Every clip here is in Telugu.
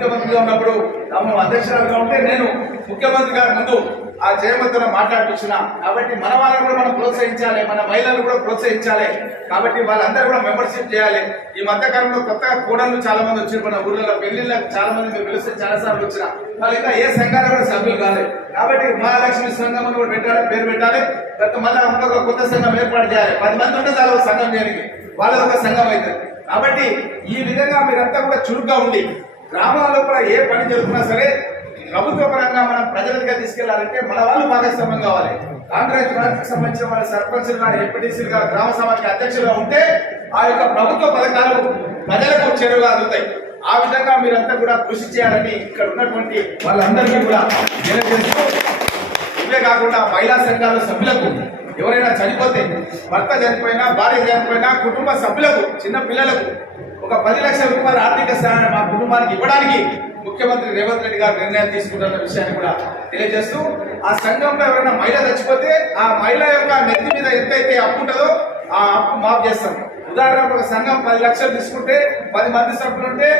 ముఖ్యమంత్రిగా ఉన్నప్పుడు అధ్యక్షురాలుగా ఉంటే నేను ముఖ్యమంత్రి గారి ముందు ఆ జయమంత్రితో మాట్లాడిపించిన. కాబట్టి మన వాళ్ళని కూడా మనం ప్రోత్సహించాలి, మన మహిళలను కూడా ప్రోత్సహించాలి. కాబట్టి వాళ్ళందరూ కూడా మెంబర్షిప్ చేయాలి. ఈ మధ్యకాలంలో కొత్తగా కోడళ్ళు చాలా మంది వచ్చారు. మన ఊళ్ళలో పెళ్లిళ్ళకి చాలా మంది మీరు పిలిస్తే చాలా సార్లు వచ్చిన వాళ్ళు ఇంకా ఏ సంఘాలు కూడా సభ్యులు కాలేదు. కాబట్టి మహాలక్ష్మి సంఘం కూడా పెట్టాలి, పేరు పెట్టాలి. మళ్ళీ ఇంకొక కొత్త సంఘం ఏర్పాటు చేయాలి. 10 మంది ఉంటే చాలా సంఘం చేయడానికి వాళ్ళది ఒక సంఘం అవుతుంది. కాబట్టి ఈ విధంగా మీరంతా కూడా చురుగ్గా ఉండి గ్రామాల్లో కూడా ఏ పని జరుగుతున్నా సరే ప్రభుత్వ పరంగా మనం ప్రజల దగ్గర తీసుకెళ్లాలంటే మన వాళ్ళు భాగస్వామ్యం కావాలి. కాంగ్రెస్ పార్టీకి సంబంధించిన వాళ్ళ సర్పంచులుగా, ఎంపీటీసీలుగా, గ్రామ సభకి అధ్యక్షులుగా ఉంటే ఆ యొక్క ప్రభుత్వ పథకాలు ప్రజలకు చేరువగా అందుతాయి. ఆ విధంగా మీరంతా కూడా కృషి చేయాలని ఇక్కడ ఉన్నటువంటి వాళ్ళందరికీ కూడా తెలియజేస్తూ, ఇవే కాకుండా మహిళా సంఘాల సభ్యులకు ఎవరైనా చనిపోతే, భర్త చనిపోయినా, భార్య చనిపోయినా, కుటుంబ సభ్యులకు, చిన్న పిల్లలకు ఒక 10 లక్షల రూపాయల ఆర్థిక సహాయం మా కుటుంబానికి ఇవ్వడానికి ముఖ్యమంత్రి రేవంత్ రెడ్డి గారు నిర్ణయం తీసుకుంటున్న విషయాన్ని కూడా తెలియజేస్తూ, ఆ సంఘంలో ఎవరైనా మహిళ చచ్చిపోతే ఆ మహిళ యొక్క నెత్తి మీద ఎంతైతే అప్పు ఉంటుందో ఆ అప్పు మాఫ్ చేస్తాం. ఉదాహరణకు ఒక సంఘం 10 లక్షలు తీసుకుంటే 10 మంది సభ్యులు ఉంటే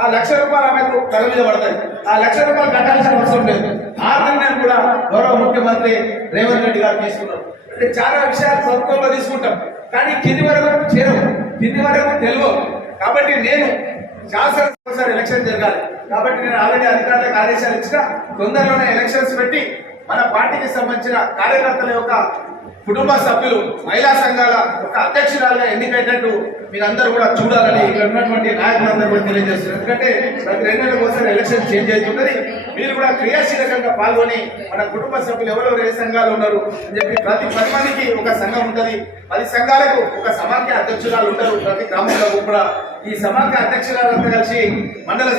ఆ ₹1,00,000 ఆమెకు తల మీద పడతాయి. ఆ ₹1,00,000 కట్టాల్సిన అవసరం లేదు. ఆ నిర్ణయం కూడా గౌరవ ముఖ్యమంత్రి రేవంత్ రెడ్డి గారు తీసుకున్నారు. అంటే చాలా విషయాలు ప్రభుత్వంలో తీసుకుంటాం, కానీ కింది వరకు చేరవు, కింది వరకు తెలియవు. కాబట్టి నేను శాసనసభ ఎలక్షన్ జరగాలి. కాబట్టి నేను ఆల్రెడీ అధికారులకు ఆదేశాలు ఇచ్చిన తొందరలోనే ఎలక్షన్స్ పెట్టి మన పార్టీకి సంబంధించిన కార్యకర్తల యొక్క కుటుంబ సభ్యులు, మహిళా సంఘాల ఒక అధ్యక్షురాలుగా ఎన్నికైనట్టు మీరందరూ కూడా చూడాలని ఇక్కడ ఉన్నటువంటి నాయకులందరూ కూడా తెలియజేస్తున్నారు. ఎందుకంటే ప్రతి 2 నెలలకు ఒకసారి ఎలక్షన్ చేంజ్ అవుతున్నది. మీరు కూడా క్రియాశీలకంగా పాల్గొని మన కుటుంబ సభ్యులు ఎవరెవరు ఏ సంఘాలు ఉన్నారు అని చెప్పి ప్రతి 10 మందికి ఒక సంఘం ఉంటుంది. 10 సంఘాలకు ఒక సమాఖ్య అధ్యక్షురాలు ఉంటారు. ప్రతి గ్రామంలో కూడా ఈ సమాఖ్య అధ్యక్షురాలంతా కలిసి మండల